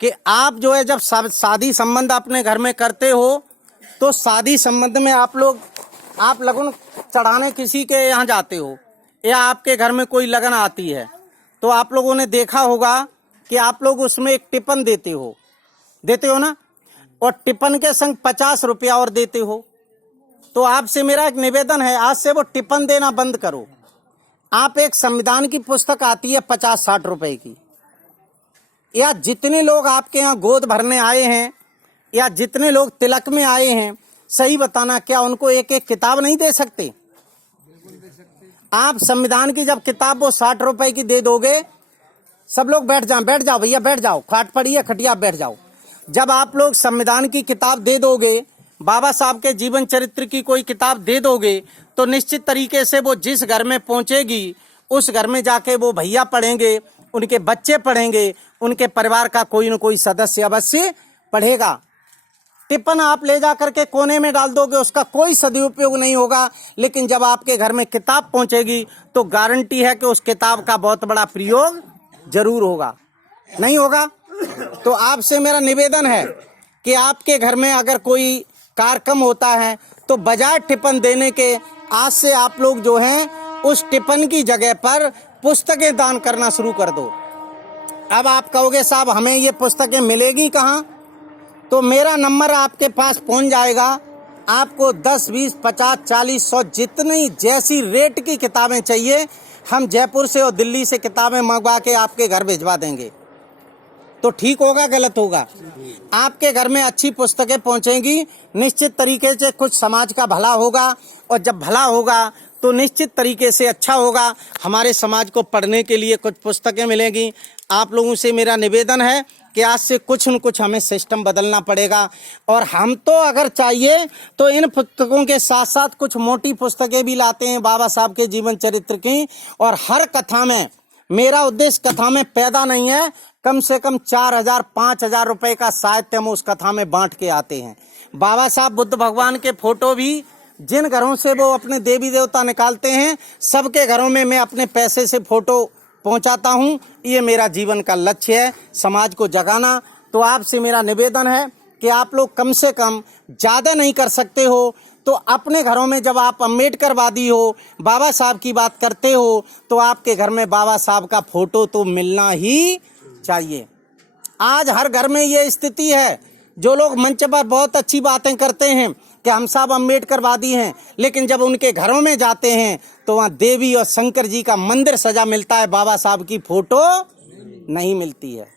कि आप जो है जब शादी संबंध अपने घर में करते हो तो शादी संबंध में आप लगन चढ़ाने किसी के यहाँ जाते हो या आपके घर में कोई लगन आती है तो आप लोगों ने देखा होगा कि आप लोग उसमें एक टिफिन देते हो ना, और टिफिन के संग 50 रुपया और देते हो। तो आपसे मेरा एक निवेदन है, आज से वो टिफिन देना बंद करो। आप एक संविधान की पुस्तक आती है 50-60 रुपए की, या जितने लोग आपके यहाँ गोद भरने आए हैं या जितने लोग तिलक में आए हैं, सही बताना क्या उनको एक एक किताब नहीं दे सकते? आप संविधान की जब किताब वो 60 रुपए की दे दोगे, सब लोग बैठ जाओ भैया, बैठ जाओ, खाट पड़ी है, खटिया बैठ जाओ। जब आप लोग संविधान की किताब दे दोगे, बाबा साहब के जीवन चरित्र की कोई किताब दे दोगे, तो निश्चित तरीके से वो जिस घर में पहुंचेगी उस घर में जाके वो भैया पढ़ेंगे, उनके बच्चे पढ़ेंगे, उनके परिवार का कोई न कोई सदस्य अवश्य पढ़ेगा। टिफिन आप ले जा करके कोने में डाल दोगे, उसका कोई सदुपयोग नहीं होगा। लेकिन जब आपके घर में किताब पहुंचेगी तो गारंटी है कि उस किताब का बहुत बड़ा प्रयोग जरूर होगा। नहीं होगा तो आपसे मेरा निवेदन है कि आपके घर में अगर कोई कार्यक्रम होता है तो बजाय टिफिन देने के आज से आप लोग जो हैं उस टिफिन की जगह पर पुस्तकें दान करना शुरू कर दो। अब आप कहोगे साहब हमें ये पुस्तकें मिलेगी कहाँ? तो मेरा नंबर आपके पास पहुंच जाएगा। आपको 10, 20, 50, 40, 100 जितनी जैसी रेट की किताबें चाहिए, हम जयपुर से और दिल्ली से किताबें मंगवा के आपके घर भिजवा देंगे। तो ठीक होगा, गलत होगा? आपके घर में अच्छी पुस्तकें पहुंचेंगी, निश्चित तरीके से कुछ समाज का भला होगा, और जब भला होगा तो निश्चित तरीके से अच्छा होगा। हमारे समाज को पढ़ने के लिए कुछ पुस्तकें मिलेंगी। आप लोगों से मेरा निवेदन है कि आज से कुछ न कुछ हमें सिस्टम बदलना पड़ेगा, और हम तो अगर चाहिए तो इन पुस्तकों के साथ साथ कुछ मोटी पुस्तकें भी लाते हैं बाबा साहब के जीवन चरित्र की। और हर कथा में मेरा उद्देश्य कथा में पैदा नहीं है, कम से कम 4,000 5,000 रुपए का साहित्य हम उस कथा में बांट के आते हैं। बाबा साहब बुद्ध भगवान के फोटो भी जिन घरों से वो अपने देवी देवता निकालते हैं, सबके घरों में मैं अपने पैसे से फोटो पहुंचाता हूं। ये मेरा जीवन का लक्ष्य है, समाज को जगाना। तो आपसे मेरा निवेदन है कि आप लोग कम से कम, ज़्यादा नहीं कर सकते हो तो अपने घरों में जब आप अम्बेडकरवादी हो, बाबा साहब की बात करते हो, तो आपके घर में बाबा साहब का फोटो तो मिलना ही चाहिए। आज हर घर में ये स्थिति है। जो लोग मंच पर बहुत अच्छी बातें करते हैं कि हम सब अम्बेडकरवादी हैं, लेकिन जब उनके घरों में जाते हैं तो वहाँ देवी और शंकर जी का मंदिर सजा मिलता है, बाबा साहब की फोटो नहीं मिलती है।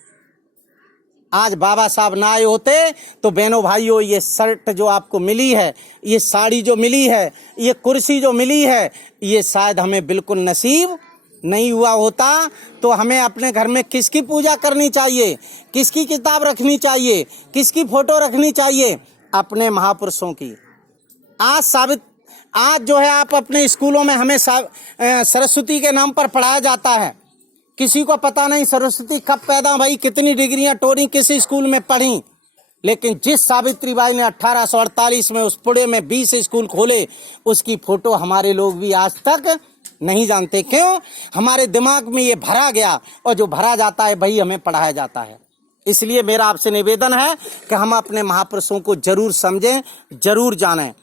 आज बाबा साहब ना आए होते तो बहनों भाइयों, ये शर्ट जो आपको मिली है, ये साड़ी जो मिली है, ये कुर्सी जो मिली है, ये शायद हमें बिल्कुल नसीब नहीं हुआ होता। तो हमें अपने घर में किसकी पूजा करनी चाहिए, किसकी किताब रखनी चाहिए, किसकी फोटो रखनी चाहिए? अपने महापुरुषों की। आज जो है आप अपने स्कूलों में हमें सरस्वती के नाम पर पढ़ाया जाता है। किसी को पता नहीं सरस्वती कब पैदा भई, कितनी डिग्रियां टोरी, किस स्कूल में पढ़ी। लेकिन जिस सावित्रीबाई ने 1848 में उस पुणे में 20 स्कूल खोले, उसकी फोटो हमारे लोग भी आज तक नहीं जानते। क्यों? हमारे दिमाग में ये भरा गया, और जो भरा जाता है वही हमें पढ़ाया जाता है। इसलिए मेरा आपसे निवेदन है कि हम अपने महापुरुषों को जरूर समझें, जरूर जानें।